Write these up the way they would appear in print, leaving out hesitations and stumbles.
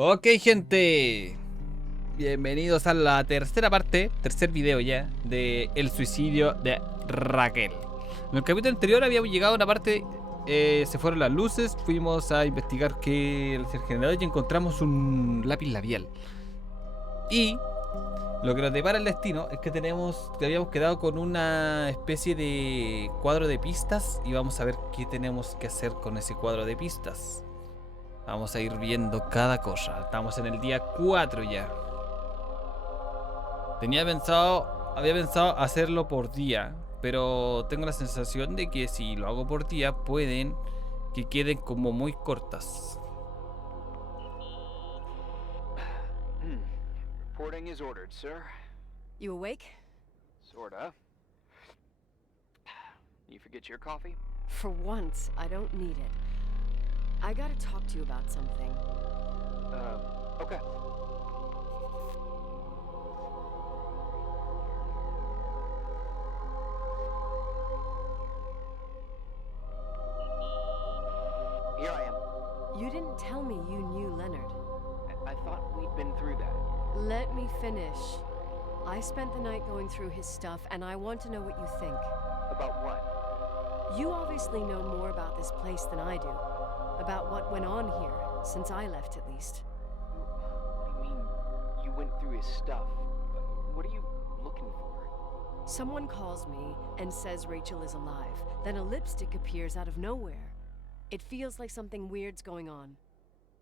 Ok, gente, bienvenidos a la tercera parte, tercer video ya, de el suicidio de Raquel. En el capítulo anterior habíamos llegado a una parte, se fueron las luces, fuimos a investigar qué es el generador y encontramos un lápiz labial. Y lo que nos depara el destino es que habíamos quedado con una especie de cuadro de pistas y vamos a ver qué tenemos que hacer con ese cuadro de pistas. Vamos a ir viendo cada cosa. Estamos en el día 4 ya. Había pensado hacerlo por día, pero tengo la sensación de que si lo hago por día pueden que queden como muy cortas. Reporting is ordered, sir. You awake? Sorta. You forget your coffee? For once, I don't need it. I gotta talk to you about something. Okay. Here I am. You didn't tell me you knew Leonard. I thought we'd been through that. Let me finish. I spent the night going through his stuff, and I want to know what you think. About what? You obviously know more about this place than I do. About what went on here, since I left at least. What do you mean, you went through his stuff? What are you looking for? Someone calls me and says Rachel is alive. Then a lipstick appears out of nowhere. It feels like something weird's going on.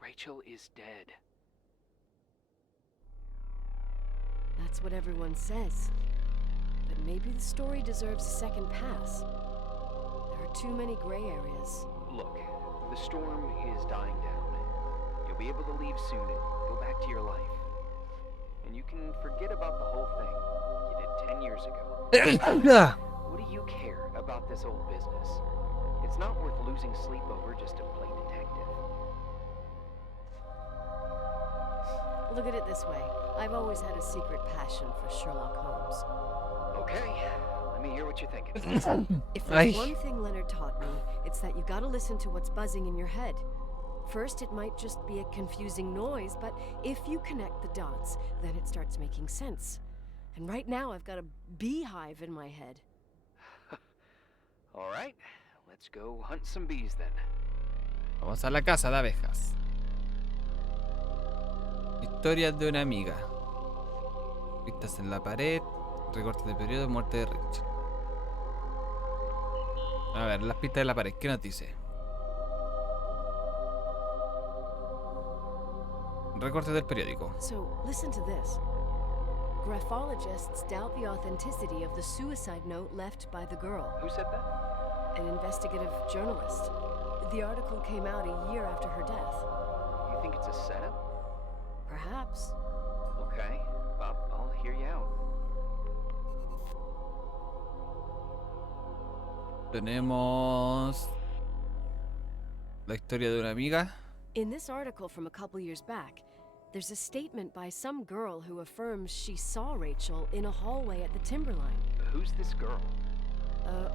Rachel is dead. That's what everyone says. But maybe the story deserves a second pass. There are too many gray areas. Look, the storm is dying down. You'll be able to leave soon and go back to your life. And you can forget about the whole thing you did 10 years ago. What do you care about this old business? It's not worth losing sleep over just to play detective. Look at it this way. I've always had a secret passion for Sherlock Holmes. Okay, let me hear what you're thinking. If there's one thing Leonard taught me, it's that you gotta listen to what's buzzing in your head. First, it might just be a confusing noise, but if you connect the dots, then it starts making sense. And right now, I've got a beehive in my head. All right, let's go hunt some bees then. Vamos a la casa de abejas. Historias de una amiga. Pistas en la pared. Recorte de periodo, muerte de Rachel. A ver, las pistas de la pared. ¿Qué nos dice? Recorte del periódico. So, listen to this. Graphologists doubt the authenticity of the suicide note left by the girl. Who said that? An investigative journalist. The article came out a year after her death. You think it's a setup? Perhaps. Okay, I'll hear you out. Tenemos la historia de una amiga. In this article from a couple years back, there's a statement by some girl who affirms she saw Rachel in a hallway at the Timberline. Who's this girl?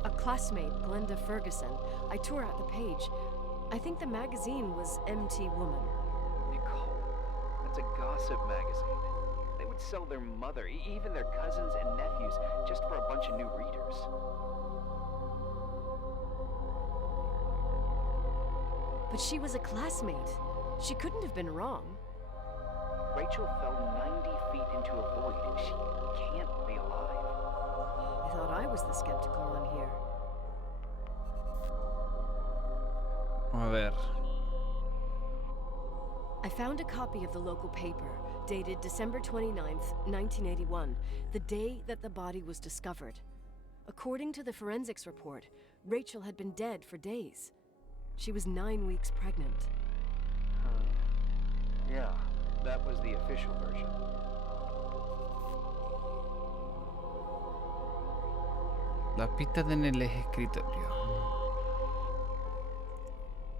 A classmate, Glenda Ferguson. I tore out the page. I think the magazine was MT Woman. Nicole. That's a gossip magazine. They would sell their mother, even their cousins and nephews, just for a bunch of new readers. But she was a classmate. She couldn't have been wrong. Rachel fell 90 feet into a void and she can't be alive. I thought I was the skeptical one here. A ver. I found a copy of the local paper, dated December 29th, 1981, the day that the body was discovered. According to the forensics report, Rachel had been dead for days. She was 9 weeks pregnant. Yeah, that was the official version. Las pistas en el escritorio.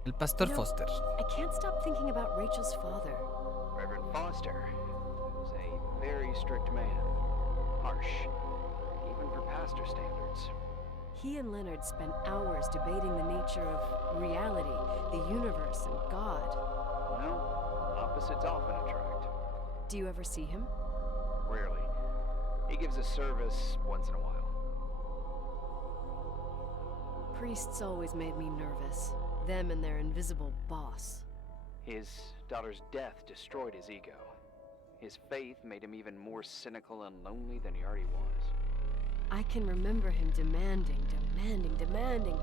El pastor Foster. I can't stop thinking about Rachel's father. Reverend Foster was a very strict man. Harsh, even for pastor standards. He and Leonard spent hours debating the nature of reality, the universe, and God. Well, opposites often attract. Do you ever see him? Rarely. He gives a service once in a while. Priests always made me nervous. Them and their invisible boss. His daughter's death destroyed his ego. His faith made him even more cynical and lonely than he already was. I can remember him demanding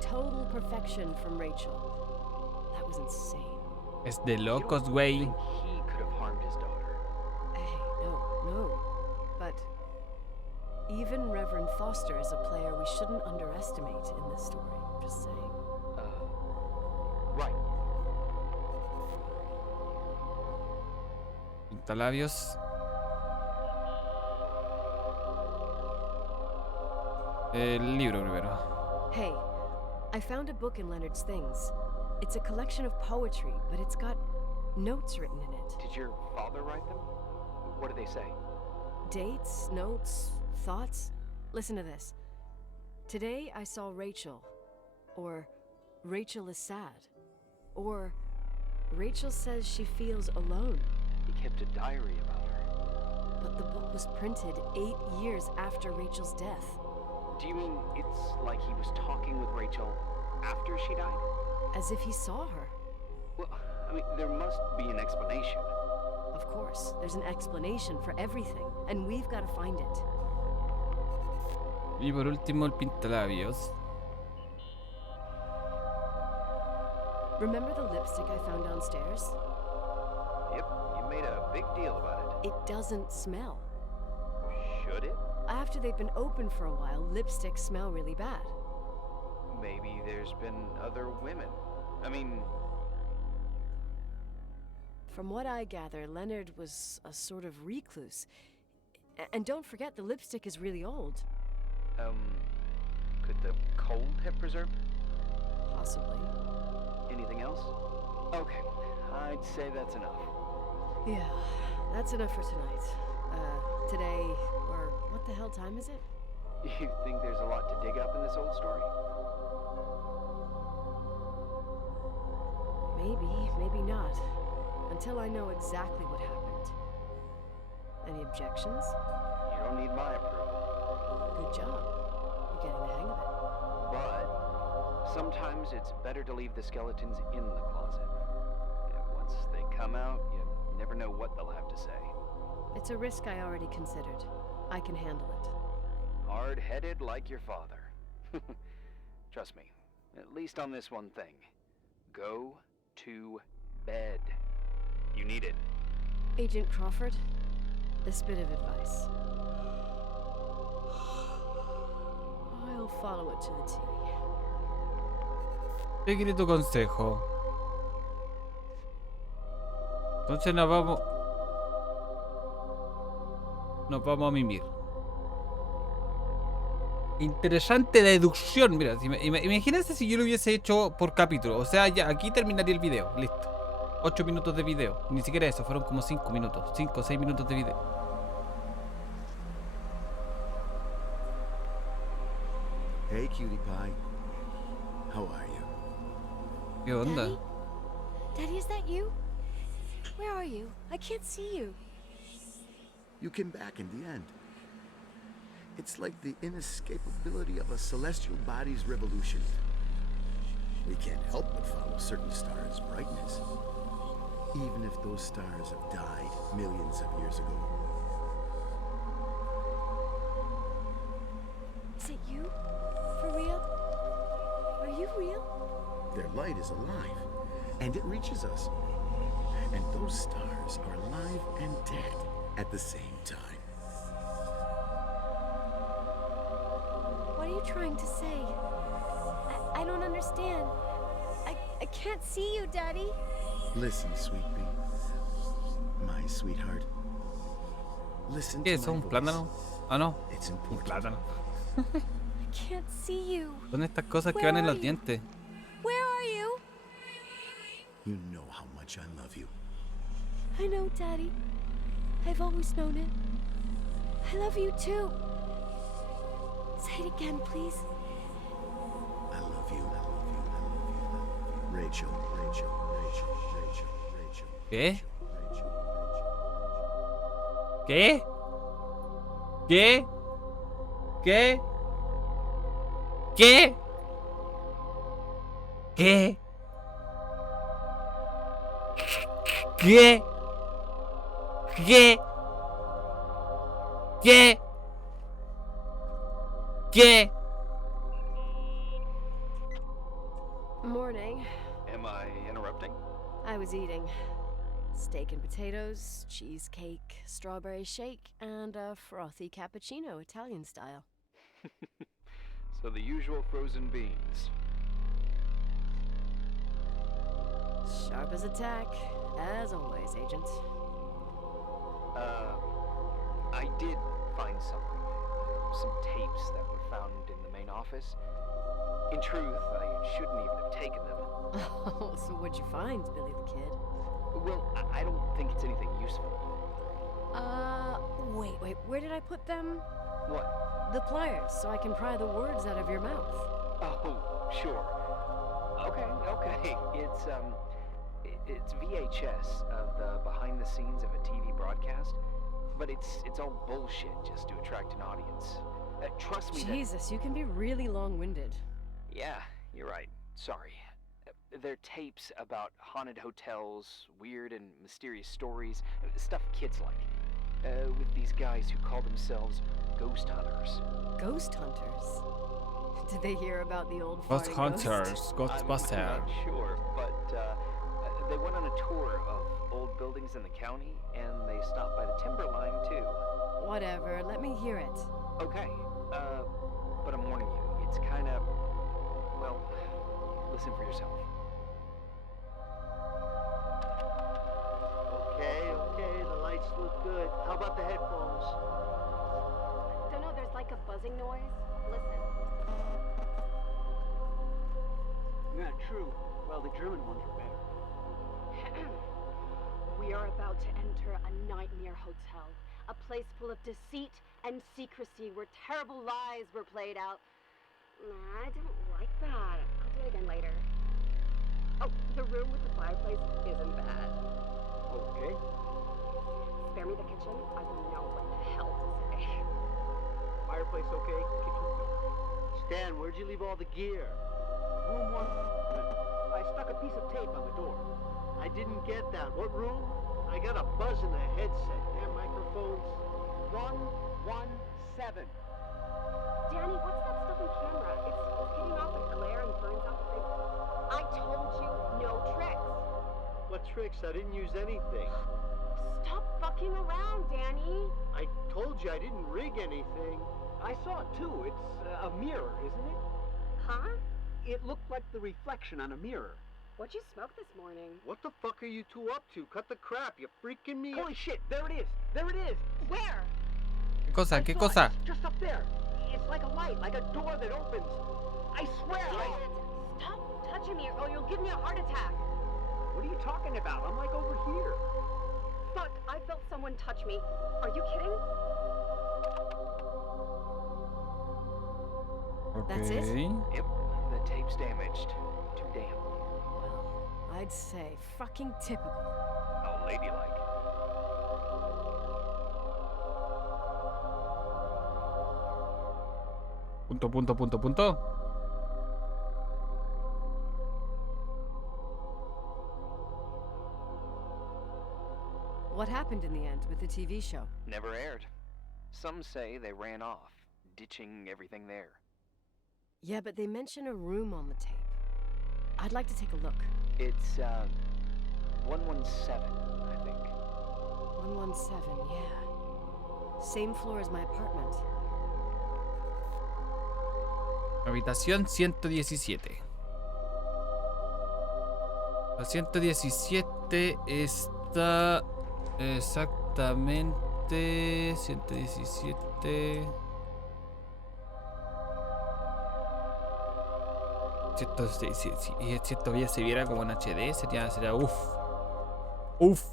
total perfection from Rachel. That was insane. Es de You locos, don't güey. think he could have harmed his daughter? Hey, no. But even Reverend Foster is a player we shouldn't underestimate in this story. Just saying. Right. Pintalabios. El libro primero. Hey, I found a book in Leonard's things. It's a collection of poetry, but it's got notes written in it. Did your father write them? What do they say? Dates, notes, thoughts. Listen to this. Today I saw Rachel. Or Rachel is sad. Or Rachel says she feels alone. He kept a diary about her. But the book was printed 8 years after Rachel's death. Do you mean it's like he was talking with Rachel after she died? As if he saw her. Well, I mean, there must be an explanation. Of course, there's an explanation for everything, and we've got to find it. Y por último, el pintalabios. Remember the lipstick I found downstairs? Yep, you made a big deal about It doesn't smell. it. Should it? After they've been open for a while, lipsticks smell really bad. Maybe there's been other women. I mean, From what I gather, Leonard was a sort of recluse. And don't forget, the lipstick is really old. could the cold have preserved it? Possibly. Anything else? Okay, I'd say that's enough. Yeah, that's enough for tonight. Today, or what the hell time is it? You think there's a lot to dig up in this old story? Maybe, maybe not. Until I know exactly what happened. Any objections? You don't need my approval. Good job. You're getting the hang of it. But sometimes it's better to leave the skeletons in the closet. Once they come out, you never know what they'll have to say. It's a risk I already considered. I can handle it. Hard-headed like your father. Trust me, at least on this one thing. Go to bed. You need it. Agent Crawford, this bit of advice. I'll follow it to the T. Seguiré tu consejo. Entonces nos vamos a mimir. Interesante deducción. Mira, imagínense si yo lo hubiese hecho por capítulo. O sea, ya aquí terminaría el video. Listo. 8 minutos de video. Ni siquiera eso, fueron como 5 minutos. 5 o 6 minutos de video. Hey, cutie pie. How are you? ¿Qué onda? Daddy? Daddy, is that you? Where are you? I can't see you. You came back in the end. It's like the inescapability of a celestial body's revolution. We can't help but follow certain stars' brightness, even if those stars have died millions of years ago. Is it you? For real? Are you real? Their light is alive, and it reaches us. And those stars are alive and dead at the same time. What are you trying to say? I don't understand. I can't see you, Daddy. Listen, sweet pea. My sweetheart. Listen ¿Qué to es my un voice. plátano? Ah, no. It's Un important. plátano. I can't see you. Son estas cosas que Where van en are los you? dientes. Where are you? You know how much I love you. I know, Daddy. I've always known it. I love you too. Say it again, please. I love you. I love you. I love you. I love you. Rachel. Rachel. Rachel. Rachel. Rachel. ¿Qué? Rachel. ¿Qué? ¿Qué? ¿Qué? ¿Qué? ¿Qué? ¿Qué? ¿Qué? ¿Qué? ¿Qué? Morning. Am I interrupting? I was eating steak and potatoes, cheesecake, strawberry shake, and a frothy cappuccino, Italian style. So the usual frozen beans. Sharp as a tack, as always, Agent. I did find something. Some tapes that were found in the main office. In truth, I shouldn't even have taken them. Oh, so what'd you find, Billy the Kid? Well, I don't think it's anything useful. Wait, where did I put them? What? The pliers, so I can pry the words out of your mouth. Oh, sure. Okay. It's VHS of the behind the scenes of a TV broadcast, but it's all bullshit just to attract an audience. Trust me. Jesus, you can be really long-winded. Yeah, you're right. Sorry. They're tapes about haunted hotels, weird and mysterious stories, stuff kids like. With these guys who call themselves ghost hunters. Ghost hunters? Did they hear about the old Ghost farting Hunters, I'm Ghostbuster. not sure, but they went on a tour of old buildings in the county, and they stopped by the timberline too. Whatever, let me hear it. Okay, but I'm warning you, it's kind of, well, listen for yourself. Okay, the lights look good. How about the headphones? Don't know, there's like a buzzing noise. Listen. Yeah, true. Well, the German ones are better. We are about to enter a nightmare hotel. A place full of deceit and secrecy where terrible lies were played out. Nah, I don't like that. I'll do it again later. Oh, the room with the fireplace isn't bad. Okay. Spare me the kitchen. I don't know what the hell to say. Fireplace okay? Kitchen no. Stan, where'd you leave all the gear? Room 1. I stuck a piece of tape on the door. I didn't get that. What room? I got a buzz in the headset. Damn microphones. 117. Danny, what's that stuff in camera? It's hitting off a glare and burns out the thing. I told you no tricks. What tricks? I didn't use anything. Stop fucking around, Danny. I told you I didn't rig anything. I saw it too. It's a mirror, isn't it? Huh? It looked like the reflection on a mirror. What'd you smoke this morning? What the fuck are you two up to? Cut the crap. You freaking me. Holy shit, there it is! There it is! Where? ¿Qué cosa? I ¿Qué saw cosa? it, just up there. It's like a light, like a door that opens. I swear, Damn it! Stop touching me or you'll give me a heart attack. What are you talking about? I'm like over here. Fuck, I felt someone touch me. Are you kidding? That's it? Ok. Yep, the tape's damaged. Too damp. Well, I'd say fucking typical. How ladylike. Punto. What happened in the end with the TV show? Never aired. Some say they ran off, ditching everything there. Yeah, but they mention a room on the tape. I'd like to take a look. It's, 117, I think. 117, yeah. Same floor as my apartment. Habitación 117. La 117 está exactamente 117. Si esto todavía se viera como en HD, sería uff. Uff.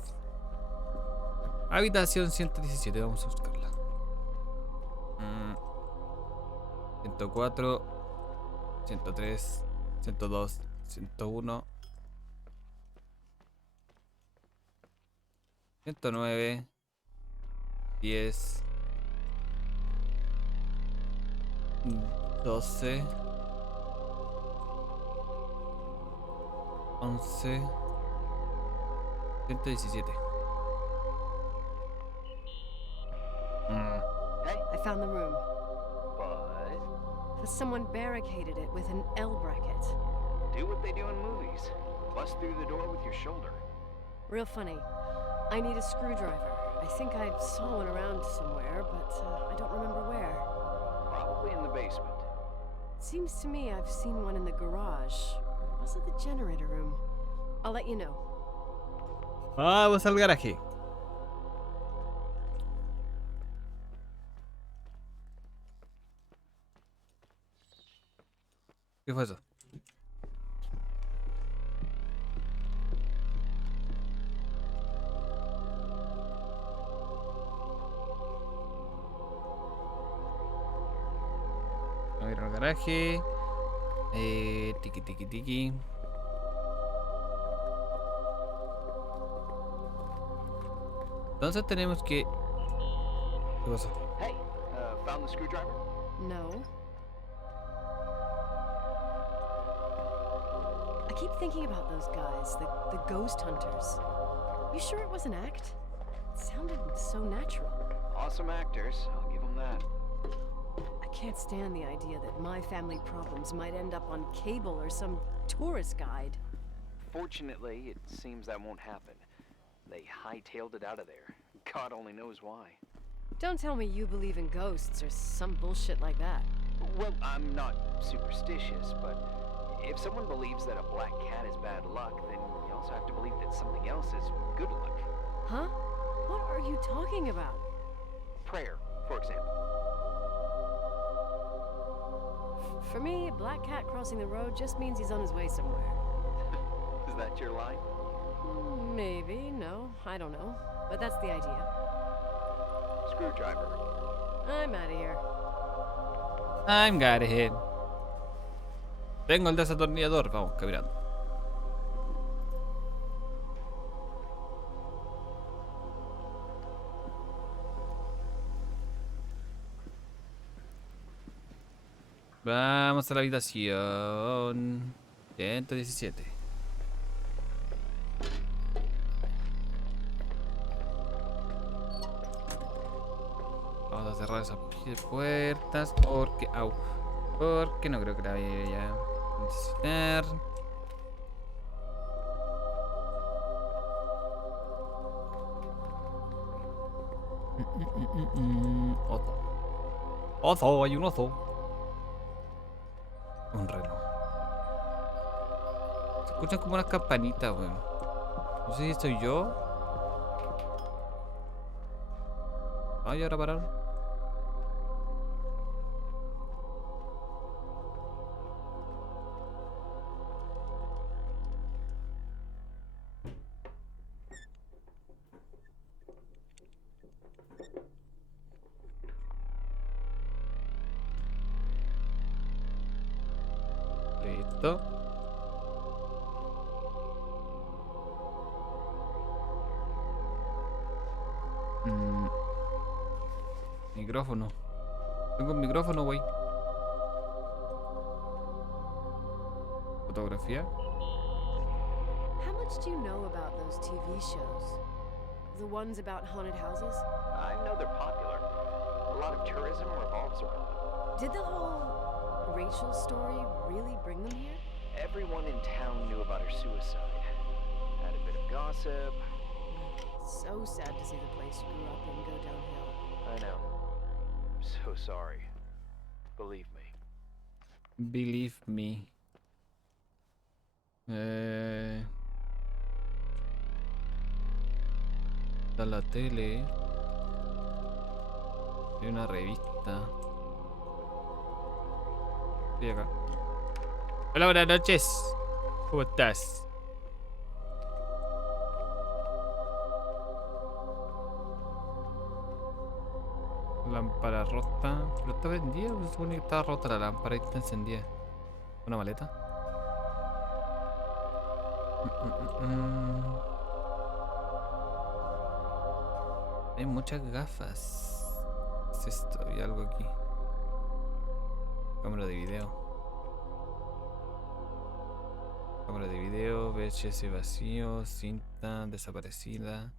Habitación 117, vamos a buscarla. 104, 103, 102, 101, 109, 10, 12, 11, 117. Hey, I found the room. but Someone barricaded it with an L bracket. do what they do in movies. Bust through the door with your shoulder. Real funny. I need a screwdriver. I think I saw one around somewhere, but I don't remember where. Probably in the basement. Seems to me I've seen one in the garage. Or was it the generator room? I'll let you know. Vamos al garaje. ¿Qué fue eso? A ver al garaje. Tiki tiki tiki. Entonces tenemos que... ¿Qué pasó? Hey, found the screwdriver? No. I keep thinking about those guys, the ghost hunters. You sure it was an act? It sounded so natural. Awesome actors, I'll give them that. I can't stand the idea that my family problems might end up on cable or some tourist guide. Fortunately, it seems that won't happen. They hightailed it out of there. God only knows why. Don't tell me you believe in ghosts or some bullshit like that. Well, I'm not superstitious, but if someone believes that a black cat is bad luck, then you also have to believe that something else is good luck. Huh? What are you talking about? Prayer, for example. For me, a black cat crossing the road just means he's on his way somewhere. Is that your line? Maybe, no, I don't know. But that's the idea. Screwdriver. I'm out of here. I'm got it. Tengo el desatornillador. Vamos, caminando. Vamos a la habitación 117. Vamos a cerrar esas puertas porque... Au. Porque no creo que la vaya a necesitar. Oso. Oso, hay un oso. Un reloj. Se escuchan como unas campanitas, weón. No sé si soy yo. Ay, ahora pararon. Listo. Micrófono. Tengo un micrófono, güey. Fotografía. How much do you know about those TV shows? The ones about haunted houses? I know they're popular. A lot of tourism revolves around them. Did the whole Rachel story really bring them here? Everyone in town knew about her suicide. Had a bit of gossip. So sad to see the place you grew up in go downhill. I know. So sorry. Believe me. Believe me. Está la tele. Hay una revista. Estoy acá. Hola, buenas noches. ¿Cómo estás? Lámpara rota. ¿Pero está prendida? Se supone que estaba rota la lámpara y está encendida. ¿Una maleta? Hay muchas gafas. ¿Qué es esto? Hay algo aquí. Cámara de video. Cámara de video, VHS vacío, cinta desaparecida.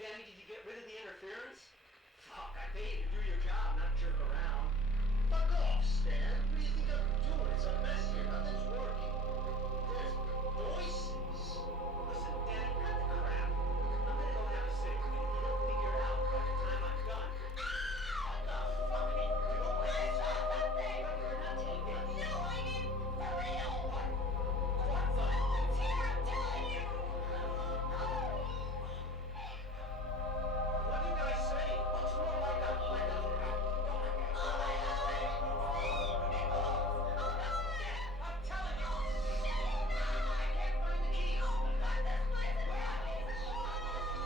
Danny, did you get rid of the interference? Fuck, I pay you to do your job, not jerk around. Fuck off, Stan. What do you think I'm doing? It's a mess here. Nothing's working. There's voices. Listen, Danny, cut the crap. I'm gonna go have a cigarette, and if you don't figure it out by the time I'm done... What the fuck are you doing? I saw something! You're not taping. No, I didn't. For real! What? What the? It's here, I'm telling you! What did I say? Looks more like a... Oh my God! I'm telling you! I can't find the keys! Oh my God, this place is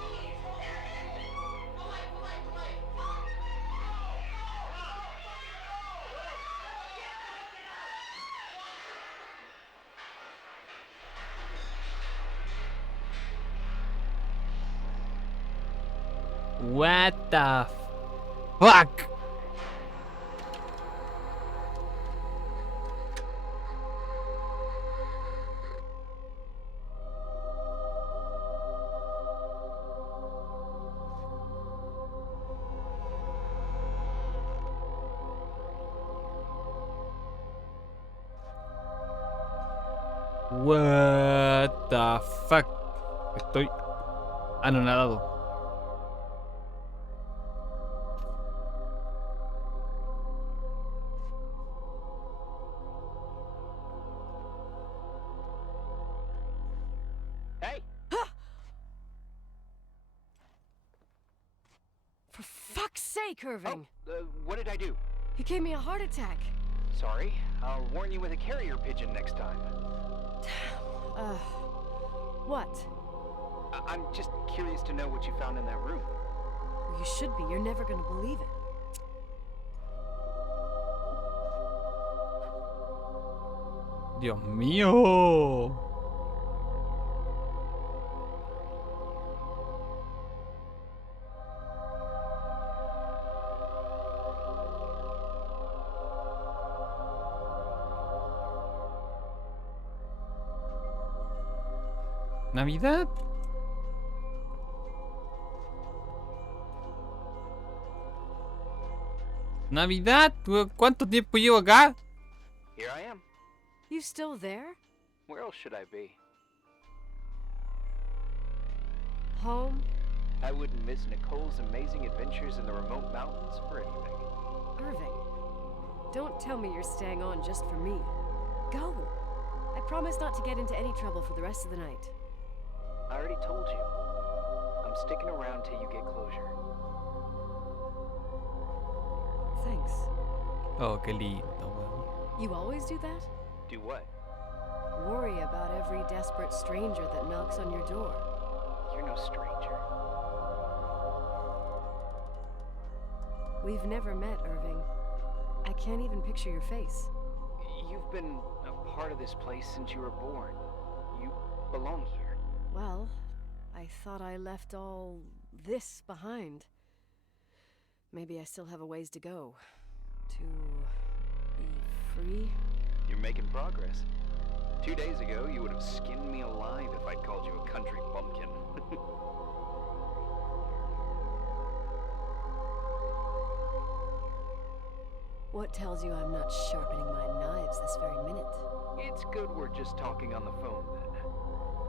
keys! They're hidden! The light! What the fuck? What the fuck? Estoy anonadado. Hey! For fuck's sake, Irving! What did I do? You gave me a heart attack. Sorry. I'll warn you with a carrier pigeon next time. What? I'm just curious to know what you found in that room. You should be. You're never gonna believe it. Dios mío. Navidad. Navidad. ¿Cuánto tiempo llevo acá? Here I am. You still there? Where else should I be? Home? I wouldn't miss Nicole's amazing adventures in the remote mountains for anything. Irving, don't tell me you're staying on just for me. Go. I promise not to get into any trouble for the rest of the night. I already told you. I'm sticking around till you get closure. Thanks. Oh, qué lindo, weón. You always do that? Do what? Worry about every desperate stranger that knocks on your door. You're no stranger. We've never met, Irving. I can't even picture your face. You've been a part of this place since you were born. You belong here. Well, I thought I left all this behind. Maybe I still have a ways to go. To be free? You're making progress. 2 days ago, you would have skinned me alive if I'd called you a country bumpkin. What tells you I'm not sharpening my good we're just talking on the phone then.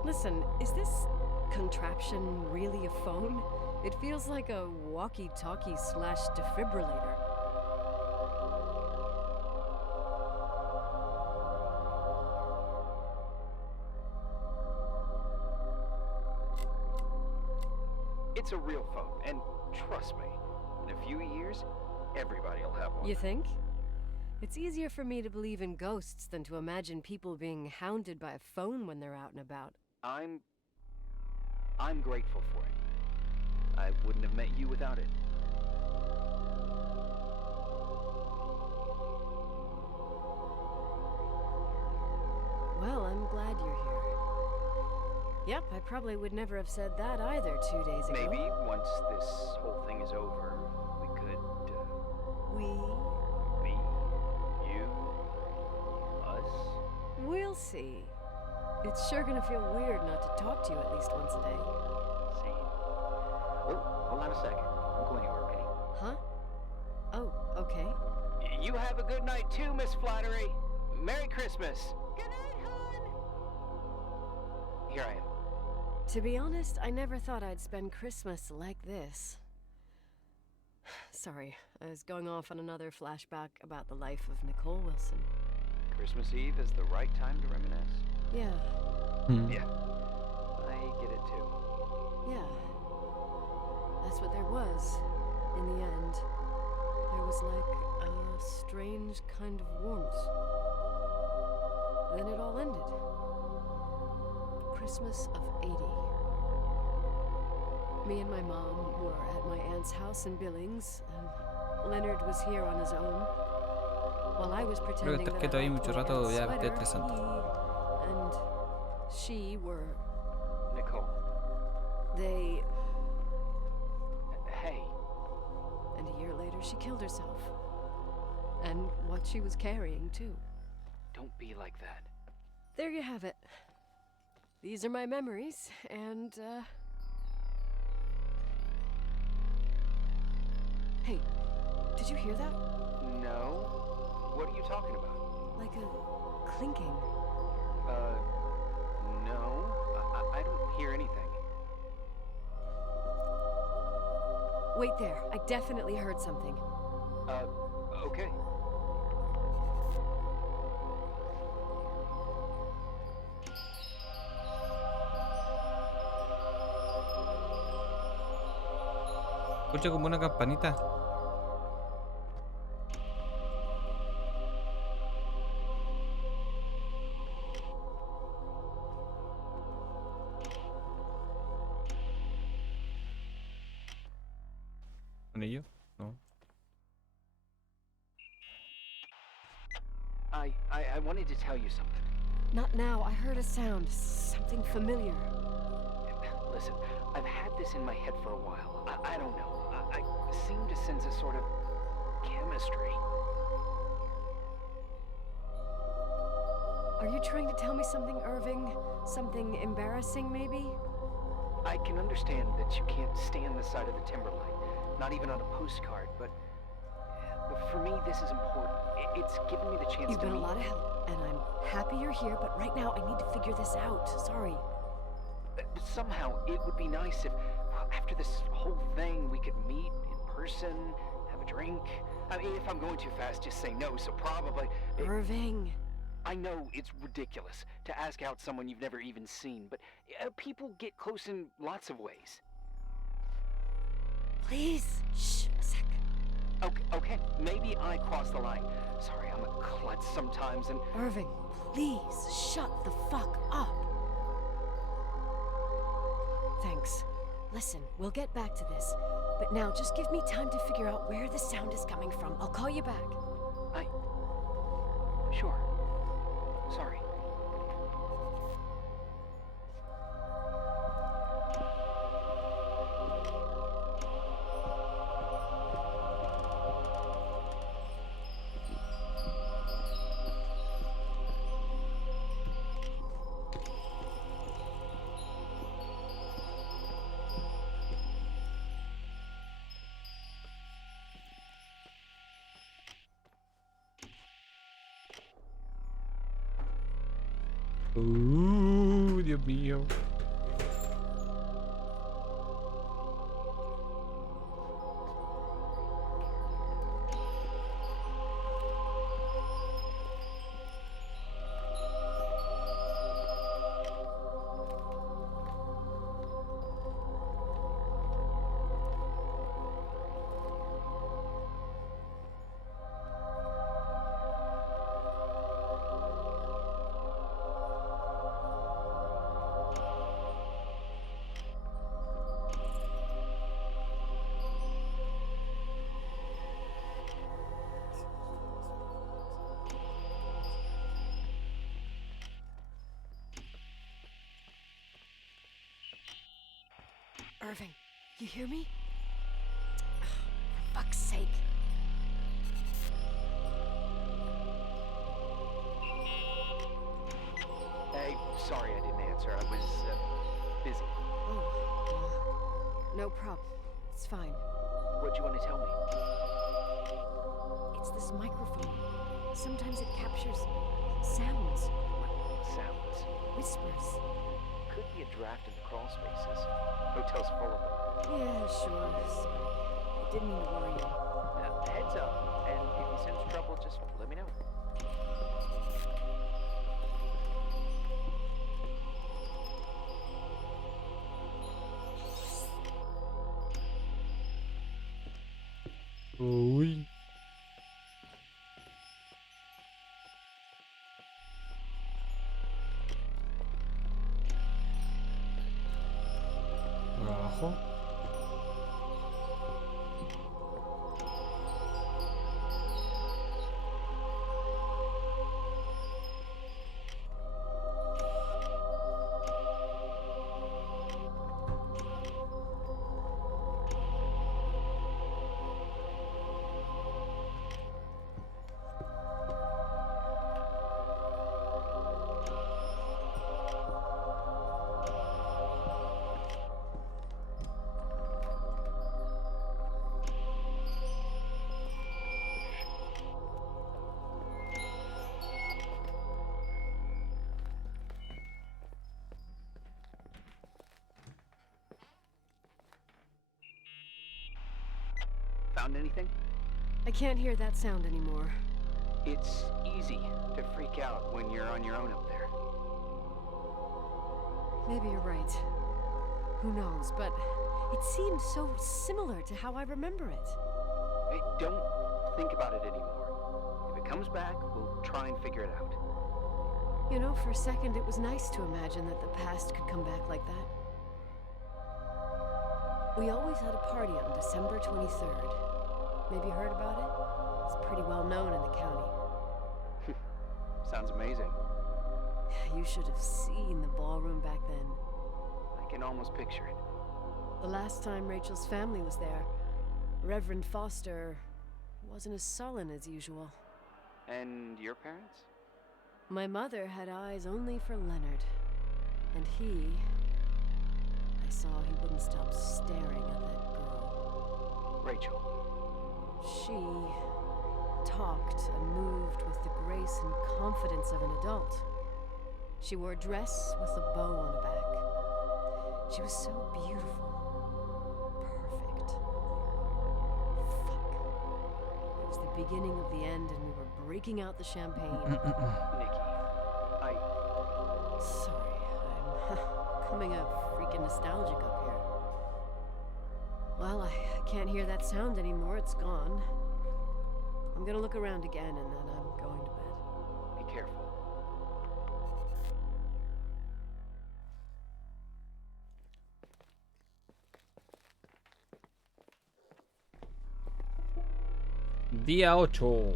Listen, is this contraption really a phone? It feels like a walkie-talkie / defibrillator. It's a real phone, and trust me, in a few years, everybody will have one. You think? It's easier for me to believe in ghosts than to imagine people being hounded by a phone when they're out and about. I'm grateful for it. I wouldn't have met you without it. Well, I'm glad you're here. Yep, I probably would never have said that either 2 days ago. Maybe once this whole thing is over, we could, We? me, you, us? We'll see. It's sure gonna feel weird not to talk to you at least once a day. Same. Oh, hold on a second. I'm going to work, Penny. Huh? Oh, okay. You have a good night too, Miss Flattery. Merry Christmas. Good night, hon! Here I am. To be honest, I never thought I'd spend Christmas like this. Sorry, I was going off on another flashback about the life of Nicole Wilson. Christmas Eve is the right time to reminisce. Yeah, Yeah, I get it too. yeah. That's what there was, in the end. There was like a strange kind of warmth. Then it all ended. Christmas of '80. Me and my mom were at my aunt's house in Billings, and Leonard was here on his own. While I was pretending estar that quieto I ahí liked mucho my rato aunt's ya sweater, queda estresante. he and she were... Nicole. They... Hey. And a year later, she killed herself. And what she was carrying, too. Don't be like that. There you have it. These are my memories, and, Hey, did you hear that? No? What are you talking about? Like a clinking. No. I don't hear anything. Wait there, I definitely heard something. Okay. Escucha como una campanita. ¿Con ello? No. I wanted to tell you something. Not now, I heard a sound. Something familiar. Listen, I've had this in my head for a while. I don't know. I seem to sense a sort of chemistry. Are you trying to tell me something, Irving? Something embarrassing, maybe? I can understand that you can't stand the sight of the timberline, not even on a postcard, but for me, this is important. It's given me the chance You've to been a meet... lot of help, and I'm happy you're here, but right now I need to figure this out. Sorry. Somehow, it would be nice if, after this whole thing, we could meet in person, have a drink. I mean, if I'm going too fast, just say no, so probably... Irving. I know it's ridiculous to ask out someone you've never even seen, but people get close in lots of ways. Please. Shh, a sec. Okay, maybe I crossed the line. Sorry, I'm a klutz sometimes, and... Irving, please, shut the fuck up. Thanks. Listen, we'll get back to this. But now, just give me time to figure out where the sound is coming from. I'll call you back. Sure. Sorry. Dios mío. Irving, you hear me? For fuck's sake. Hey, sorry I didn't answer. I was, busy. Oh, no problem. It's fine. What'd you want to tell me? It's this microphone. Sometimes it captures sounds, Sounds. whispers. Could be a draft in the crawl spaces. Hotel's full of them. Yeah, sure. Sorry. I didn't mean to worry you. Heads up, and if you sense trouble, just let me know. Uy. Abajo. Found anything? I can't hear that sound anymore. It's easy to freak out when you're on your own up there. Maybe you're right. Who knows, but it seemed so similar to how I remember it. Hey, don't think about it anymore. If it comes back, we'll try and figure it out. You know, for a second it was nice to imagine that the past could come back like that. We always had a party on December 23rd. Maybe you heard about it? It's pretty well known in the county. Sounds amazing. You should have seen the ballroom back then. I can almost picture it. The last time Rachel's family was there, Reverend Foster wasn't as sullen as usual. And your parents? My mother had eyes only for Leonard. And I saw he wouldn't stop staring at that girl. Rachel. She talked and moved with the grace and confidence of an adult. She wore a dress with a bow on her back. She was so beautiful. Perfect. Fuck. It was the beginning of the end and we were breaking out the champagne. Nikki, Sorry, I'm becoming a freaking nostalgic up here. Well, I can't hear that sound anymore. It's gone. I'm gonna look around again and then I'm going to bed. be careful. Día 8.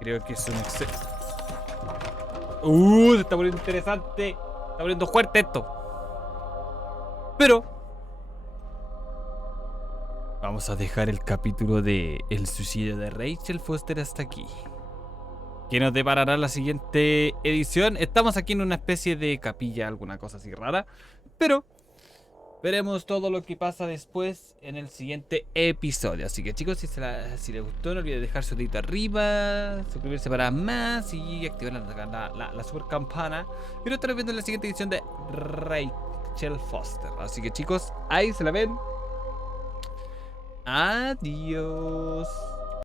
Creo que es un exceso. Se está poniendo interesante. Está poniendo fuerte esto. Pero Vamos a dejar el capítulo de el suicidio de Rachel Foster hasta aquí. ¿Qué nos deparará la siguiente edición? Estamos aquí en una especie de capilla, alguna cosa así rara. Pero veremos todo lo que pasa después en el siguiente episodio. Así que chicos, si les gustó, no olviden dejar su dedito arriba, suscribirse para más y activar la super campana. Y nos estaremos viendo en la siguiente edición de Rachel Foster. Así que chicos, ahí se la ven. Adiós.